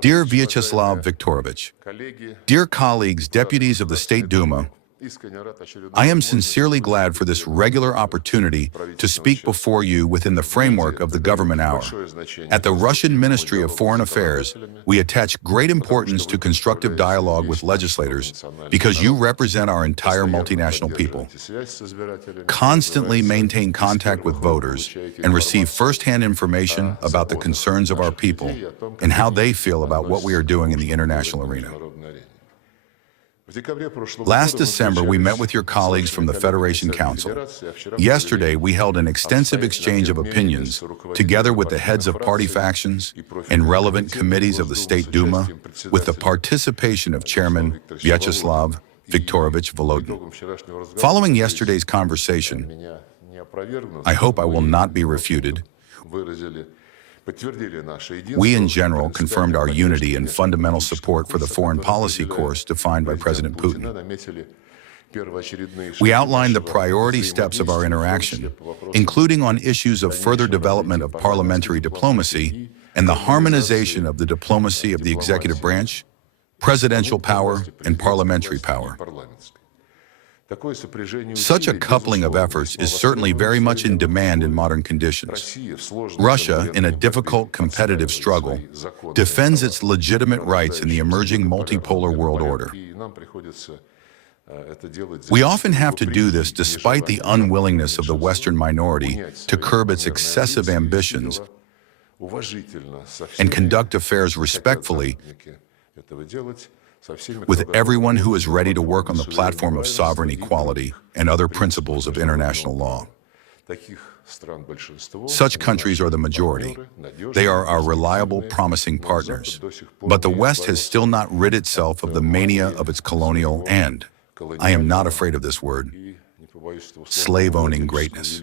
Dear Vyacheslav Viktorovich, dear colleagues, deputies of the State Duma, I am sincerely glad for this regular opportunity to speak before you within the framework of the Government Hour. At the Russian Ministry of Foreign Affairs, we attach great importance to constructive dialogue with legislators because you represent our entire multinational people. Constantly maintain contact with voters and receive first-hand information about the concerns of our people and how they feel about what we are doing in the international arena. Last December, we met with your colleagues from the Federation Council. Yesterday, we held an extensive exchange of opinions, together with the heads of party factions and relevant committees of the State Duma, with the participation of Chairman Vyacheslav Viktorovich Volodin. Following yesterday's conversation, I hope I will not be refuted. We, in general, confirmed our unity and fundamental support for the foreign policy course defined by President Putin. We outlined the priority steps of our interaction, including on issues of further development of parliamentary diplomacy and the harmonization of the diplomacy of the executive branch, presidential power, and parliamentary power. Such a coupling of efforts is certainly very much in demand in modern conditions. Russia, in a difficult competitive struggle, defends its legitimate rights in the emerging multipolar world order. We often have to do this despite the unwillingness of the Western minority to curb its excessive ambitions and conduct affairs respectfully with everyone who is ready to work on the platform of sovereign equality and other principles of international law. Such countries are the majority. They are our reliable, promising partners. But the West has still not rid itself of the mania of its colonial and, I am not afraid of this word, slave-owning greatness.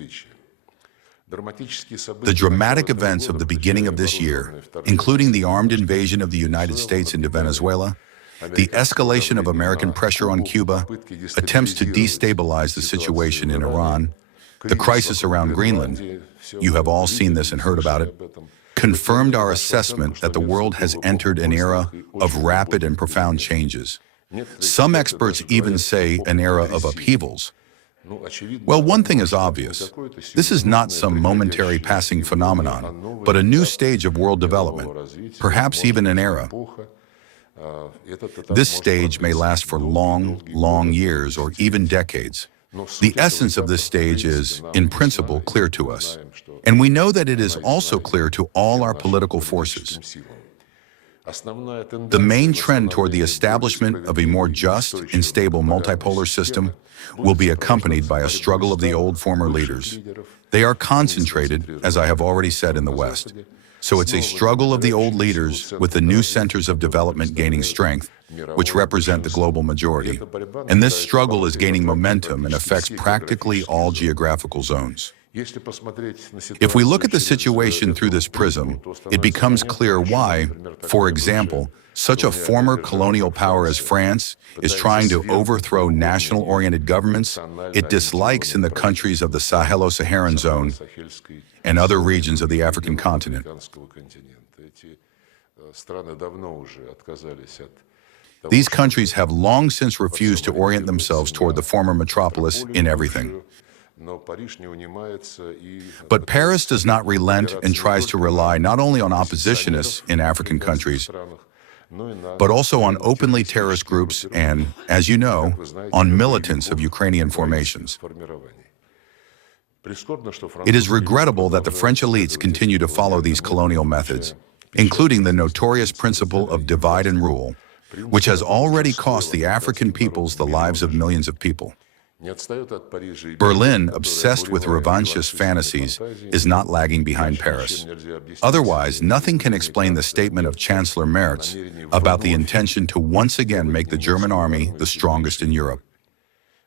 The dramatic events of the beginning of this year, including the armed invasion of the United States into Venezuela, the escalation of American pressure on Cuba, attempts to destabilize the situation in Iran, the crisis around Greenland, you have all seen this and heard about it, confirmed our assessment that the world has entered an era of rapid and profound changes. Some experts even say an era of upheavals. Well, one thing is obvious. This is not some momentary passing phenomenon, but a new stage of world development, perhaps even an era. This stage may last for long, long years or even decades. The essence of this stage is, in principle, clear to us. And we know that it is also clear to all our political forces. The main trend toward the establishment of a more just and stable multipolar system will be accompanied by a struggle of the old former leaders. They are concentrated, as I have already said, in the West. So it's a struggle of the old leaders with the new centers of development gaining strength, which represent the global majority. And this struggle is gaining momentum and affects practically all geographical zones. If we look at the situation through this prism, it becomes clear why, for example, such a former colonial power as France is trying to overthrow national-oriented governments it dislikes in the countries of the Sahelo-Saharan zone and other regions of the African continent. These countries have long since refused to orient themselves toward the former metropolis in everything. But Paris does not relent and tries to rely not only on oppositionists in African countries, but also on openly terrorist groups and, as you know, on militants of Ukrainian formations. It is regrettable that the French elites continue to follow these colonial methods, including the notorious principle of divide and rule, which has already cost the African peoples the lives of millions of people. Berlin, obsessed with revanchist fantasies, is not lagging behind Paris. Otherwise, nothing can explain the statement of Chancellor Merz about the intention to once again make the German army the strongest in Europe.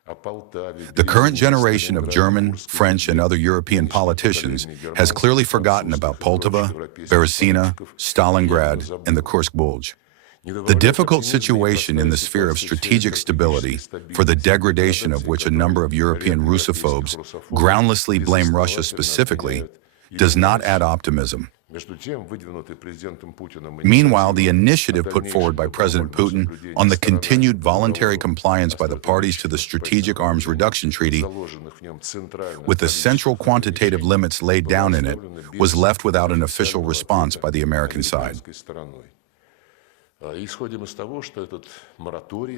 The current generation of German, French, and other European politicians has clearly forgotten about Poltava, Berezina, Stalingrad, and the Kursk Bulge. The difficult situation in the sphere of strategic stability, for the degradation of which a number of European Russophobes groundlessly blame Russia specifically, does not add optimism. Meanwhile, the initiative put forward by President Putin on the continued voluntary compliance by the parties to the Strategic Arms Reduction Treaty, with the central quantitative limits laid down in it, was left without an official response by the American side.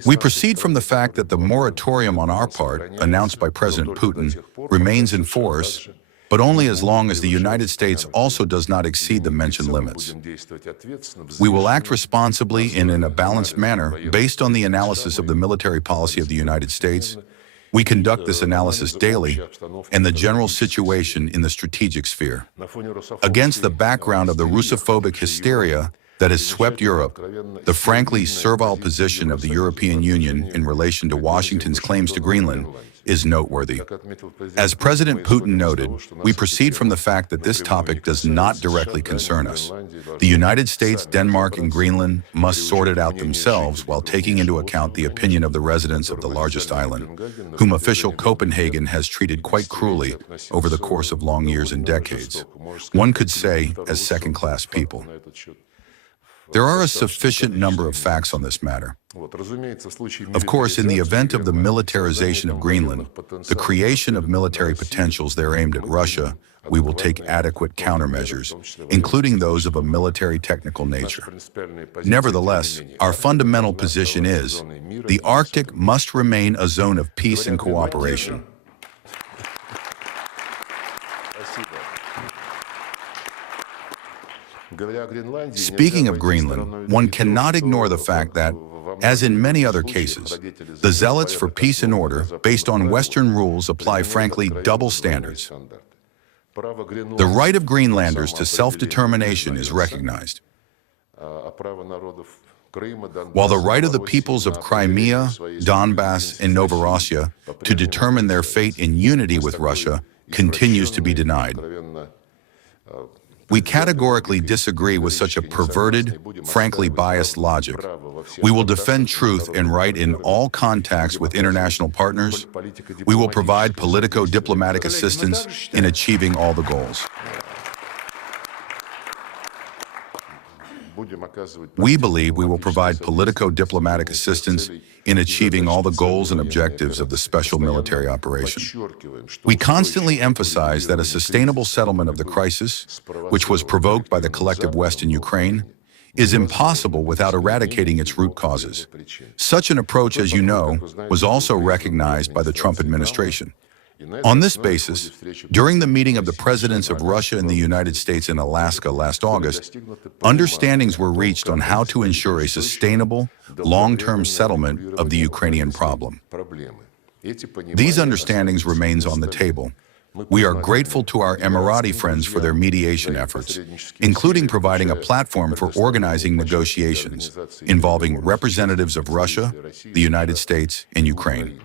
We proceed from the fact that the moratorium on our part, announced by President Putin, remains in force, but only as long as the United States also does not exceed the mentioned limits. We will act responsibly and in a balanced manner based on the analysis of the military policy of the United States. We conduct this analysis daily and the general situation in the strategic sphere. Against the background of the Russophobic hysteria that has swept Europe, the frankly servile position of the European Union in relation to Washington's claims to Greenland is noteworthy. As President Putin noted, we proceed from the fact that this topic does not directly concern us. The United States, Denmark, and Greenland must sort it out themselves while taking into account the opinion of the residents of the largest island, whom official Copenhagen has treated quite cruelly over the course of long years and decades. One could say as second-class people. There are a sufficient number of facts on this matter. Of course, in the event of the militarization of Greenland, the creation of military potentials there aimed at Russia, we will take adequate countermeasures, including those of a military technical nature. Nevertheless, our fundamental position is, the Arctic must remain a zone of peace and cooperation. Speaking of Greenland, one cannot ignore the fact that, as in many other cases, the zealots for peace and order, based on Western rules, apply frankly double standards. The right of Greenlanders to self-determination is recognized, while the right of the peoples of Crimea, Donbass, and Novorossiya to determine their fate in unity with Russia continues to be denied. We categorically disagree with such a perverted, frankly biased logic. We will defend truth and right in all contacts with international partners. We will provide politico-diplomatic assistance in achieving all the goals. We believe we will provide politico-diplomatic assistance in achieving all the goals and objectives of the special military operation. We constantly emphasize that a sustainable settlement of the crisis, which was provoked by the collective West in Ukraine, is impossible without eradicating its root causes. Such an approach, as you know, was also recognized by the Trump administration. On this basis, during the meeting of the presidents of Russia and the United States in Alaska last August, understandings were reached on how to ensure a sustainable, long-term settlement of the Ukrainian problem. These understandings remain on the table. We are grateful to our Emirati friends for their mediation efforts, including providing a platform for organizing negotiations involving representatives of Russia, the United States, and Ukraine.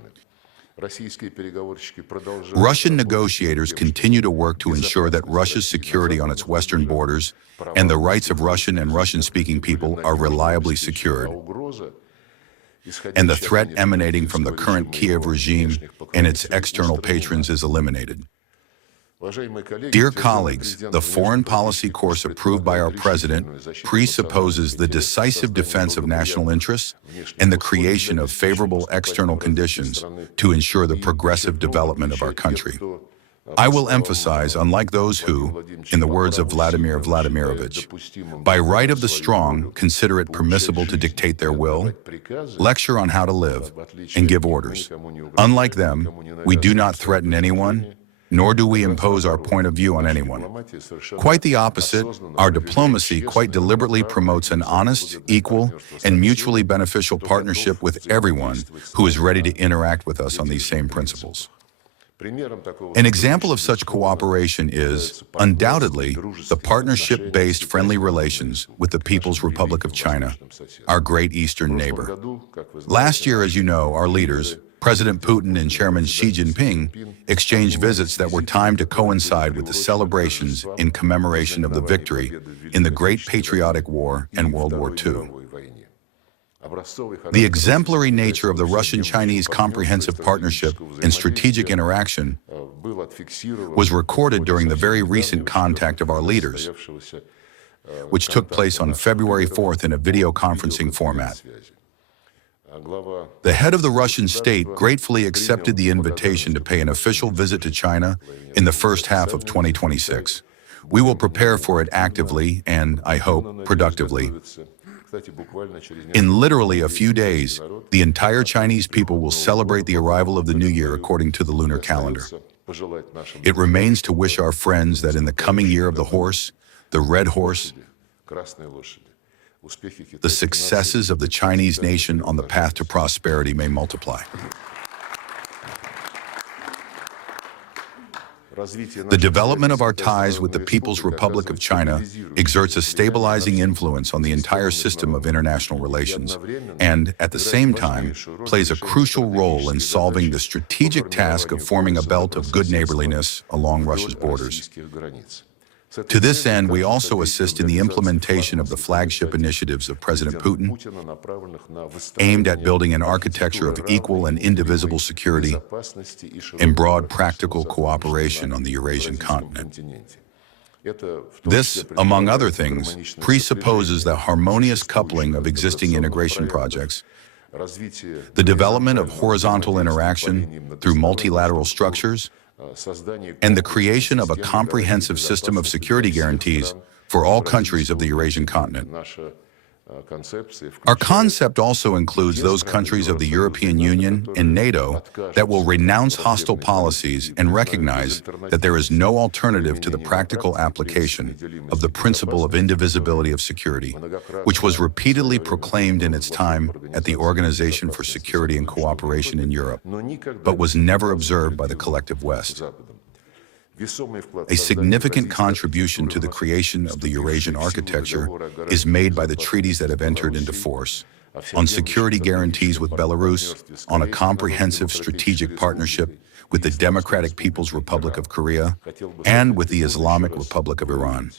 Russian negotiators continue to work to ensure that Russia's security on its western borders and the rights of Russian and Russian-speaking people are reliably secured, and the threat emanating from the current Kiev regime and its external patrons is eliminated. Dear colleagues, the foreign policy course approved by our president presupposes the decisive defense of national interests and the creation of favorable external conditions to ensure the progressive development of our country. I will emphasize, unlike those who, in the words of Vladimir Vladimirovich, by right of the strong consider it permissible to dictate their will, lecture on how to live, and give orders. Unlike them, we do not threaten anyone, nor do we impose our point of view on anyone. Quite the opposite, our diplomacy quite deliberately promotes an honest, equal, and mutually beneficial partnership with everyone who is ready to interact with us on these same principles. An example of such cooperation is, undoubtedly, the partnership-based friendly relations with the People's Republic of China, our great eastern neighbor. Last year, as you know, our leaders, President Putin and Chairman Xi Jinping, exchanged visits that were timed to coincide with the celebrations in commemoration of the victory in the Great Patriotic War and World War II. The exemplary nature of the Russian-Chinese comprehensive partnership and strategic interaction was recorded during the very recent contact of our leaders, which took place on February 4th in a video conferencing format. The head of the Russian state gratefully accepted the invitation to pay an official visit to China in the first half of 2026. We will prepare for it actively and, I hope, productively. In literally a few days, the entire Chinese people will celebrate the arrival of the new year according to the lunar calendar. It remains to wish our friends that in the coming year of the horse, the red horse, the successes of the Chinese nation on the path to prosperity may multiply. The development of our ties with the People's Republic of China exerts a stabilizing influence on the entire system of international relations and, at the same time, plays a crucial role in solving the strategic task of forming a belt of good neighborliness along Russia's borders. To this end, we also assist in the implementation of the flagship initiatives of President Putin, aimed at building an architecture of equal and indivisible security and broad practical cooperation on the Eurasian continent. This, among other things, presupposes the harmonious coupling of existing integration projects, the development of horizontal interaction through multilateral structures, and the creation of a comprehensive system of security guarantees for all countries of the Eurasian continent. Our concept also includes those countries of the European Union and NATO that will renounce hostile policies and recognize that there is no alternative to the practical application of the principle of indivisibility of security, which was repeatedly proclaimed in its time at the Organization for Security and Cooperation in Europe, but was never observed by the collective West. A significant contribution to the creation of the Eurasian architecture is made by the treaties that have entered into force on security guarantees with Belarus, on a comprehensive strategic partnership with the Democratic People's Republic of Korea, and with the Islamic Republic of Iran.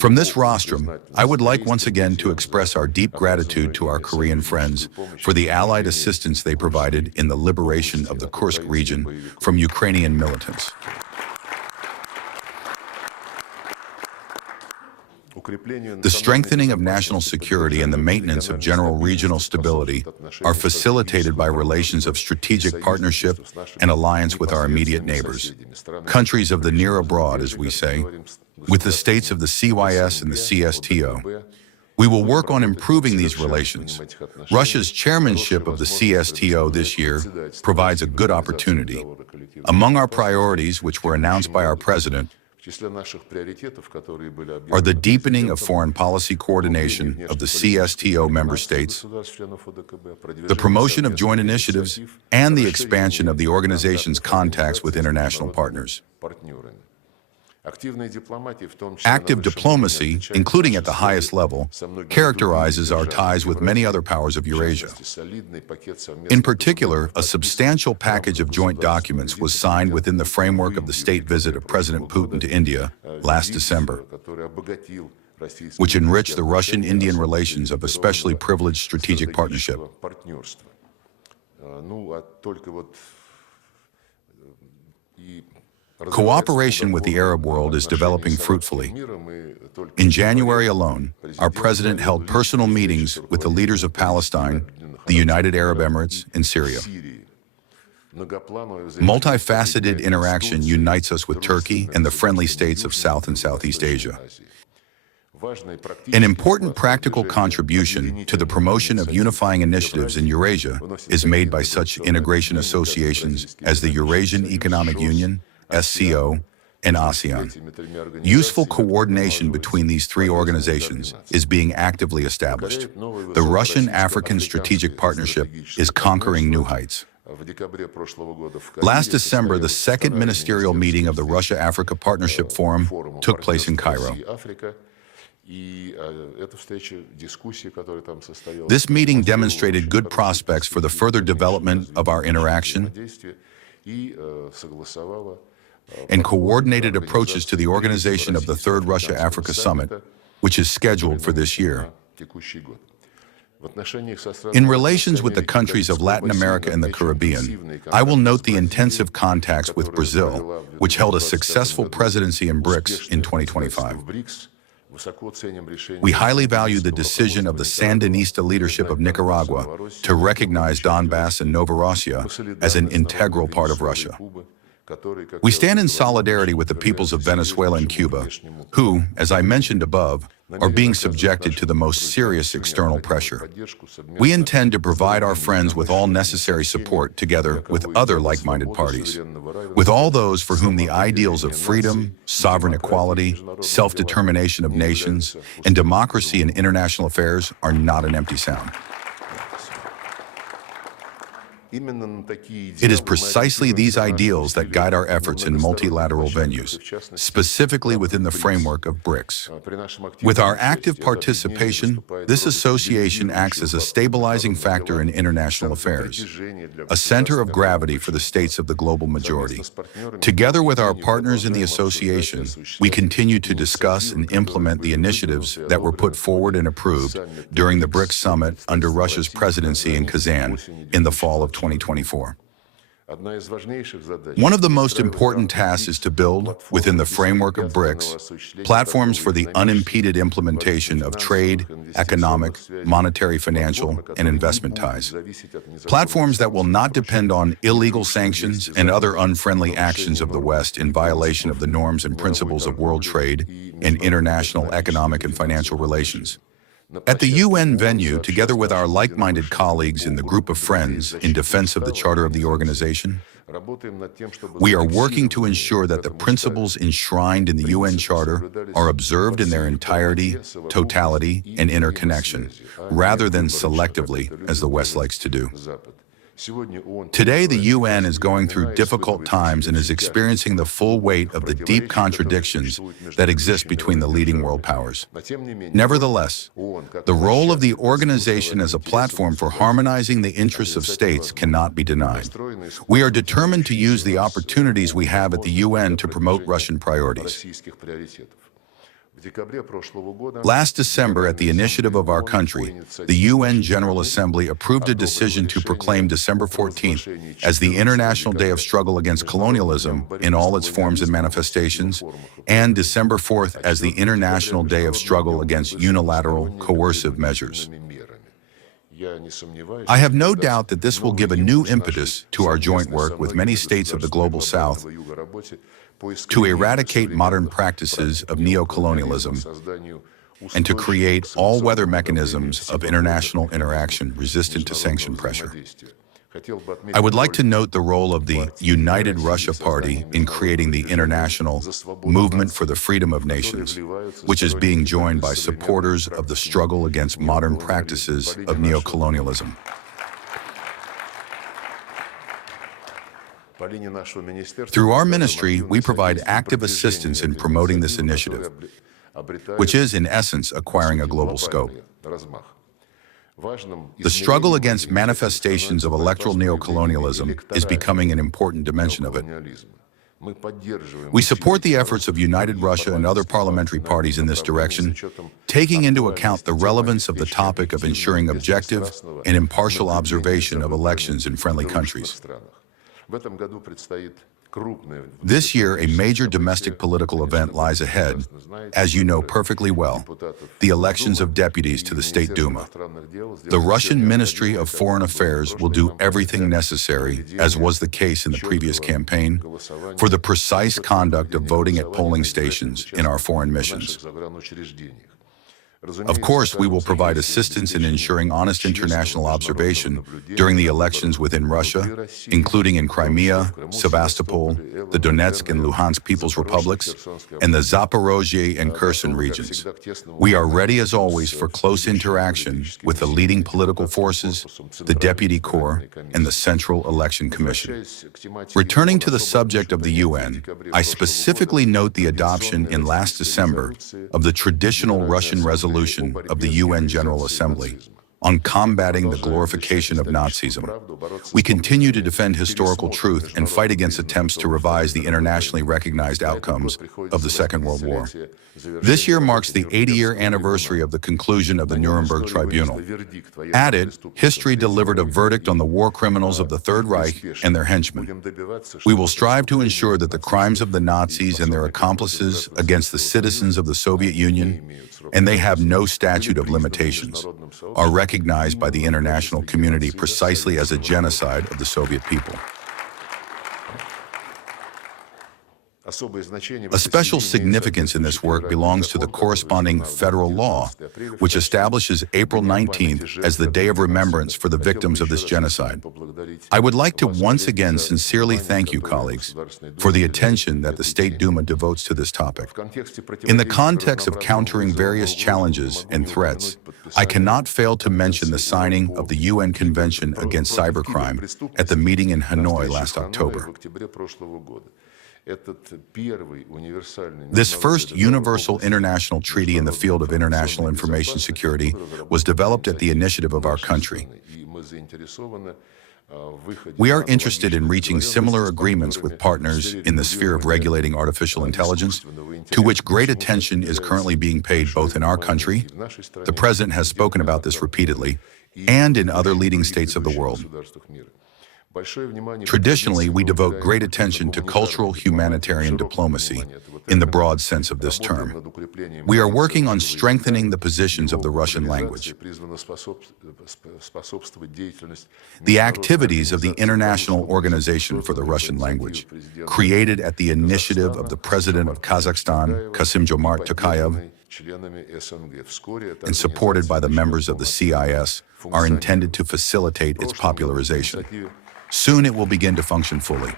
From this rostrum, I would like once again to express our deep gratitude to our Korean friends for the allied assistance they provided in the liberation of the Kursk region from Ukrainian militants. The strengthening of national security and the maintenance of general regional stability are facilitated by relations of strategic partnership and alliance with our immediate neighbors, countries of the near abroad, as we say, with the states of the CYS and the CSTO. We will work on improving these relations. Russia's chairmanship of the CSTO this year provides a good opportunity. Among our priorities, which were announced by our president, are the deepening of foreign policy coordination of the CSTO member states, the promotion of joint initiatives, and the expansion of the organization's contacts with international partners. Active diplomacy, including at the highest level, characterizes our ties with many other powers of Eurasia. In particular, a substantial package of joint documents was signed within the framework of the state visit of President Putin to India last December, which enriched the Russian-Indian relations of especially privileged strategic partnership. Cooperation with the Arab world is developing fruitfully. In January alone, our president held personal meetings with the leaders of Palestine, the United Arab Emirates, and Syria. Multifaceted interaction unites us with Turkey and the friendly states of South and Southeast Asia. An important practical contribution to the promotion of unifying initiatives in Eurasia is made by such integration associations as the Eurasian Economic Union, SCO, and ASEAN. Useful coordination between these three organizations is being actively established. The Russian-African Strategic Partnership is conquering new heights. Last December, the second ministerial meeting of the Russia-Africa Partnership Forum took place in Cairo. This meeting demonstrated good prospects for the further development of our interaction and coordinated approaches to the organization of the Third Russia-Africa Summit, which is scheduled for this year. In relations with the countries of Latin America and the Caribbean, I will note the intensive contacts with Brazil, which held a successful presidency in BRICS in 2025. We highly value the decision of the Sandinista leadership of Nicaragua to recognize Donbass and Novorossiya as an integral part of Russia. We stand in solidarity with the peoples of Venezuela and Cuba, who, as I mentioned above, are being subjected to the most serious external pressure. We intend to provide our friends with all necessary support together with other like-minded parties, with all those for whom the ideals of freedom, sovereign equality, self-determination of nations, and democracy in international affairs are not an empty sound. It is precisely these ideals that guide our efforts in multilateral venues, specifically within the framework of BRICS. With our active participation, this association acts as a stabilizing factor in international affairs, a center of gravity for the states of the global majority. Together with our partners in the association, we continue to discuss and implement the initiatives that were put forward and approved during the BRICS summit under Russia's presidency in Kazan in the fall of 2024. One of the most important tasks is to build, within the framework of BRICS, platforms for the unimpeded implementation of trade, economic, monetary, financial, and investment ties. Platforms that will not depend on illegal sanctions and other unfriendly actions of the West in violation of the norms and principles of world trade and international economic and financial relations. At the UN venue, together with our like-minded colleagues in the group of friends in defense of the charter of the organization, we are working to ensure that the principles enshrined in the UN Charter are observed in their entirety, totality, and interconnection, rather than selectively, as the West likes to do. Today, the UN is going through difficult times and is experiencing the full weight of the deep contradictions that exist between the leading world powers. Nevertheless, the role of the organization as a platform for harmonizing the interests of states cannot be denied. We are determined to use the opportunities we have at the UN to promote Russian priorities. Last December, at the initiative of our country, the UN General Assembly approved a decision to proclaim December 14th as the International Day of Struggle Against Colonialism in all its forms and manifestations, and December 4th as the International Day of Struggle Against Unilateral Coercive Measures. I have no doubt that this will give a new impetus to our joint work with many states of the Global South to eradicate modern practices of neocolonialism and to create all-weather mechanisms of international interaction resistant to sanction pressure. I would like to note the role of the United Russia Party in creating the international movement for the freedom of nations, which is being joined by supporters of the struggle against modern practices of neocolonialism. Through our ministry, we provide active assistance in promoting this initiative, which is, in essence, acquiring a global scope. The struggle against manifestations of electoral neocolonialism is becoming an important dimension of it. We support the efforts of United Russia and other parliamentary parties in this direction, taking into account the relevance of the topic of ensuring objective and impartial observation of elections in friendly countries. This year, a major domestic political event lies ahead, as you know perfectly well, the elections of deputies to the State Duma. The Russian Ministry of Foreign Affairs will do everything necessary, as was the case in the previous campaign, for the precise conduct of voting at polling stations in our foreign missions. Of course, we will provide assistance in ensuring honest international observation during the elections within Russia, including in Crimea, Sevastopol, the Donetsk and Luhansk People's Republics, and the Zaporozhye and Kherson regions. We are ready, as always, for close interaction with the leading political forces, the Deputy Corps, and the Central Election Commission. Returning to the subject of the UN, I specifically note the adoption in last December of the traditional Russian resolution of the UN General Assembly, on combating the glorification of Nazism. We continue to defend historical truth and fight against attempts to revise the internationally recognized outcomes of the Second World War. This year marks the 80-year anniversary of the conclusion of the Nuremberg Tribunal. At it, history delivered a verdict on the war criminals of the Third Reich and their henchmen. We will strive to ensure that the crimes of the Nazis and their accomplices against the citizens of the Soviet Union, and they have no statute of limitations, are recognized by the international community precisely as a genocide of the Soviet people. A special significance in this work belongs to the corresponding federal law, which establishes April 19th as the Day of Remembrance for the victims of this genocide. I would like to once again sincerely thank you, colleagues, for the attention that the State Duma devotes to this topic. In the context of countering various challenges and threats, I cannot fail to mention the signing of the UN Convention Against Cybercrime at the meeting in Hanoi last October. This first universal international treaty in the field of international information security was developed at the initiative of our country. We are interested in reaching similar agreements with partners in the sphere of regulating artificial intelligence, to which great attention is currently being paid both in our country, the President has spoken about this repeatedly, and in other leading states of the world. Traditionally, we devote great attention to cultural humanitarian diplomacy, in the broad sense of this term. We are working on strengthening the positions of the Russian language. The activities of the International Organization for the Russian Language, created at the initiative of the President of Kazakhstan, Kassym-Jomart Tokayev, and supported by the members of the CIS, are intended to facilitate its popularization. Soon it will begin to function fully.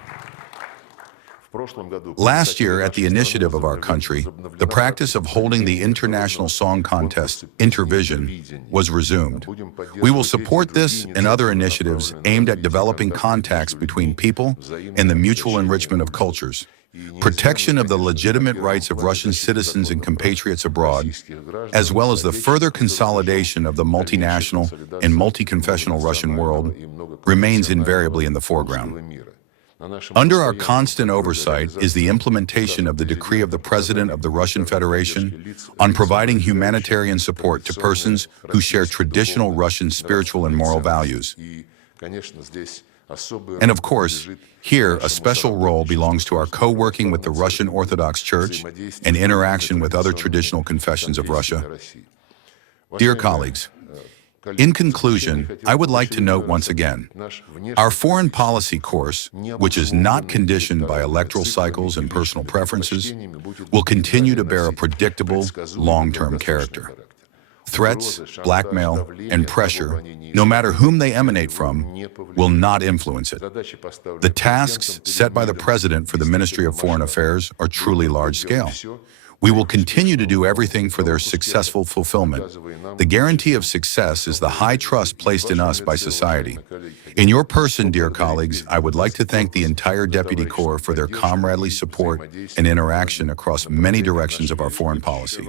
Last year, at the initiative of our country, the practice of holding the International Song Contest, Intervision, was resumed. We will support this and other initiatives aimed at developing contacts between people and the mutual enrichment of cultures, protection of the legitimate rights of Russian citizens and compatriots abroad, as well as the further consolidation of the multinational and multi-confessional Russian world, remains invariably in the foreground. Under our constant oversight is the implementation of the decree of the President of the Russian Federation on providing humanitarian support to persons who share traditional Russian spiritual and moral values. And of course, here a special role belongs to our co-working with the Russian Orthodox Church and interaction with other traditional confessions of Russia. Dear colleagues, in conclusion, I would like to note once again, our foreign policy course, which is not conditioned by electoral cycles and personal preferences, will continue to bear a predictable, long-term character. Threats, blackmail, and pressure, no matter whom they emanate from, will not influence it. The tasks set by the President for the Ministry of Foreign Affairs are truly large-scale. We will continue to do everything for their successful fulfillment. The guarantee of success is the high trust placed in us by society. In your person, dear colleagues, I would like to thank the entire Deputy Corps for their comradely support and interaction across many directions of our foreign policy.